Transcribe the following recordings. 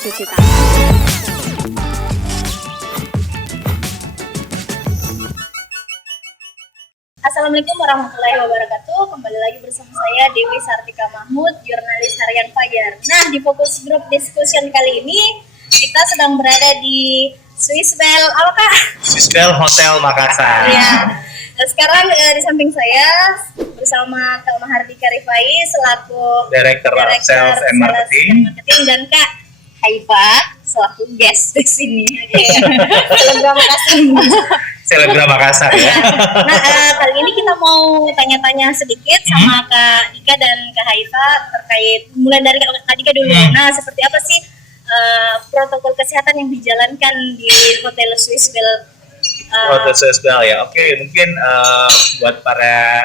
cuci tangan. Assalamualaikum warahmatullahi wabarakatuh. Kembali lagi bersama saya Dewi Sartika Mahmud, jurnalis harian Fajar. Nah, di fokus grup discussion kali ini kita sedang berada di Swiss Bell, apa Kak? Swiss Bell Hotel Makassar. Iya. Nah, sekarang di samping saya bersama Kak Mahardika Rifai selaku Director Sales and Marketing, dan Kak Haifa selaku guest di sini. Selebgram Makassar. Selebgram Makassar ya. Nah, kali ini kita mau tanya-tanya sedikit sama Kak Dika dan Kak Haifa terkait mulai dari Kak Dika dulu. Nah, seperti apa sih protokol kesehatan yang dijalankan di Hotel Swiss Bell? Hotel Swiss Bell ya. Oke, mungkin buat para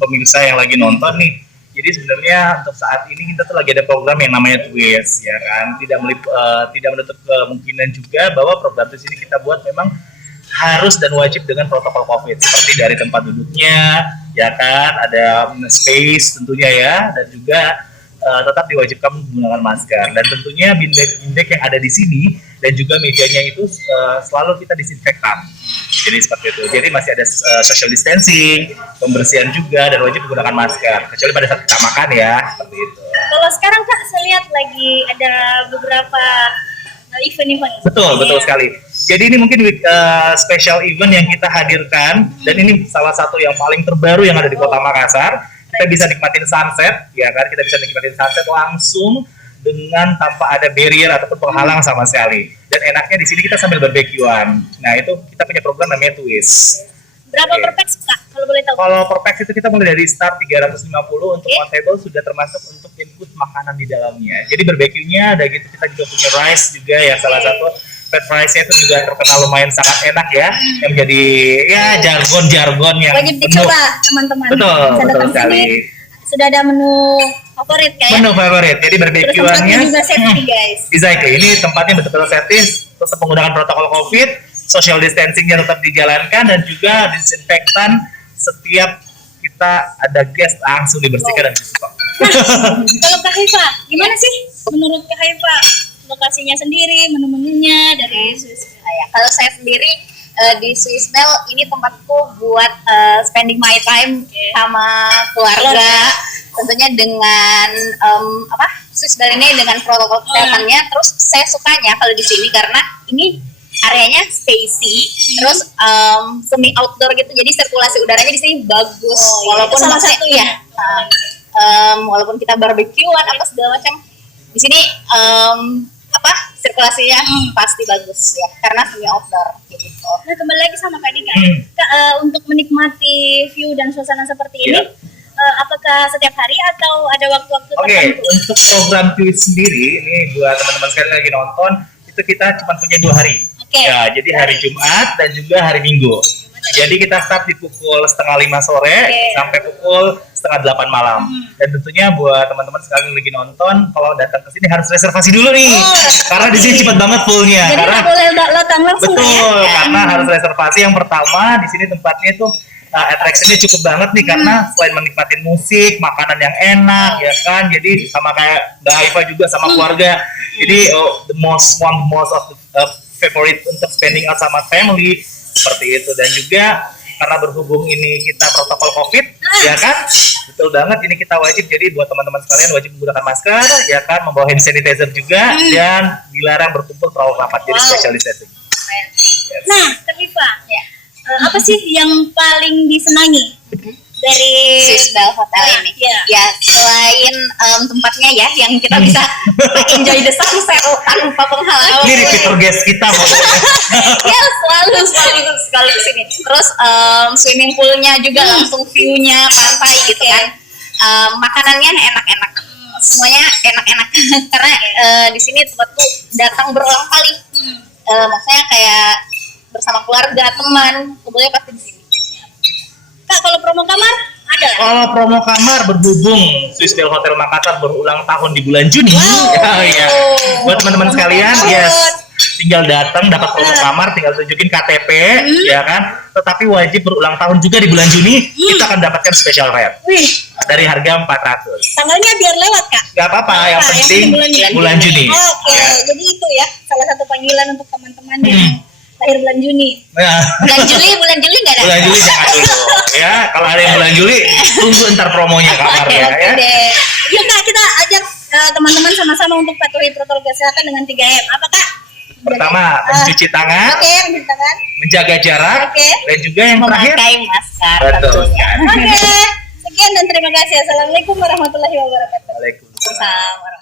pemirsa yang lagi nonton nih. Jadi sebenarnya untuk saat ini kita tuh lagi ada program yang namanya Twist, ya kan. Tidak menutup kemungkinan juga bahwa program Twist ini kita buat memang harus dan wajib dengan protokol COVID, seperti dari tempat duduknya, ya kan, ada space tentunya ya, dan juga tetap diwajibkan menggunakan masker. Dan tentunya bindek yang ada di sini dan juga mejanya itu selalu kita disinfektan. Jadi seperti itu. Jadi masih ada social distancing, pembersihan juga, dan wajib menggunakan masker. Kecuali pada saat kita makan ya, seperti itu. Kalau sekarang Kak, saya lihat lagi ada beberapa event-event. Betul sekali. Jadi ini mungkin special event yang kita hadirkan, dan ini salah satu yang paling terbaru yang ada di Kota Makassar. Kita bisa nikmatin sunset, ya kan? Kita bisa nikmatin sunset langsung dengan tanpa ada barrier ataupun penghalang sama sekali. Dan enaknya di sini kita sambil barbekyuan. Nah, itu kita punya program namanya Twist. Berapa per pax, Kak? Kalau boleh tahu. Kalau per pax itu kita mulai dari start 350 untuk one table, sudah termasuk untuk input makanan di dalamnya. Jadi barbekyunya ada gitu, kita juga punya rice juga ya, salah satu fat rice-nya itu juga terkenal lumayan sangat enak ya, yang jadi ya jargon yang wajib dicoba teman-teman. Betul sekali. Sudah ada menu favorit kayak. Menu favorit. Jadi barbekyuannya juga safety guys. Exactly. Ini tempatnya betul-betul safety, tetap menggunakan protokol COVID, social distancing-nya tetap dijalankan, dan juga disinfektan setiap kita ada guest langsung dibersihkan dan disinfektan. Kalau Kak Haifa, gimana sih menurut Kak Haifa lokasinya sendiri, menu-menunya dari Swiss Bell? Ya, kalau saya sendiri di Swiss Bell ini tempatku buat spending my time sama keluarga. Tentunya dengan Swiss Bell ini dengan protokol kesehatannya. Terus saya sukanya kalau di sini karena ini areanya spacey, terus semi outdoor gitu, jadi sirkulasi udaranya di sini bagus. Walaupun salah satu ya. Walaupun kita barbekyuan apa segala macam, di sini sirkulasinya pasti bagus ya, karena semi outdoor gitu. Nah, kembali lagi sama Kak Dika. Kak, untuk menikmati view dan suasana seperti ini, apakah setiap hari atau ada waktu-waktu tertentu? Untuk program Twist sendiri, ini buat teman-teman sekalian lagi nonton, itu kita cuma punya 2 hari. Ya, jadi hari Jumat dan juga hari Minggu. Jadi kita start di pukul 4:30 sore sampai pukul 7:30 malam. Dan tentunya buat teman-teman sekalian lagi nonton, kalau datang ke sini harus reservasi dulu nih. Karena di sini cepat banget fullnya. Jadi karena nggak boleh datang langsung. Betul, karena harus reservasi. Yang pertama, di sini tempatnya itu attraction-nya cukup banget nih, karena selain menikmatin musik, makanan yang enak, ya kan. Jadi sama kayak Mbak Haifa juga sama keluarga. Jadi the most of the favorite untuk spending out sama family, seperti itu. Dan juga karena berhubung ini kita protokol COVID, ya kan, betul banget, ini kita wajib. Jadi buat teman-teman sekalian wajib menggunakan masker, ya kan, membawa hand sanitizer juga, dan dilarang berkumpul terlalu rapat. Jadi social distancing. Yes. Nah, Kak apa sih yang paling disenangi dari Swiss Bell Hotel ini? Ya, selain tempatnya ya, yang kita bisa enjoy the sunset tanpa penghalang. Ini repeat guest kita pokoknya. Ya, selalu sekali kesini. Terus swimming poolnya juga langsung view-nya pantai gitu kan. Makanannya enak-enak, semuanya enak-enak. Karena di sini tempatku datang berulang kali. Maksudnya kayak bersama keluarga, teman, kumpulnya pasti di sini. Kak, kalau promo kamar ada? Kalau promo kamar berhubung Swiss Bell Hotel Makassar berulang tahun di bulan Juni. Ya. Buat teman-teman sekalian, tinggal datang dapat promo kamar, tinggal tunjukin KTP, ya kan. Tetapi wajib berulang tahun juga di bulan Juni, kita akan dapatkan special rate Wih, dari harga 400. tanggalnya biar lewat Kak. Gak apa-apa, yang Apa, penting bulan Juni. Oke, Ya. jadi itu ya salah satu panggilan untuk teman-teman yang lahir bulan Juni. Nah, Bulan Juli nggak ada. bulan Juli jangan dulu, ya. Kalau ada yang bulan Juli, tunggu ntar promonya kabarnya, Oke ya. deh. Yuk Kak, kita ajak teman-teman sama-sama untuk patuhi protokol kesehatan dengan 3M. Apa Kak? Pertama, mencuci tangan, Oke, mencuci tangan. menjaga jarak, Oke. dan juga yang terakhir, Memakai masker betul. tentunya. Oke, sekian dan terima kasih. Assalamualaikum warahmatullahi wabarakatuh. Waalaikumsalam. Sama.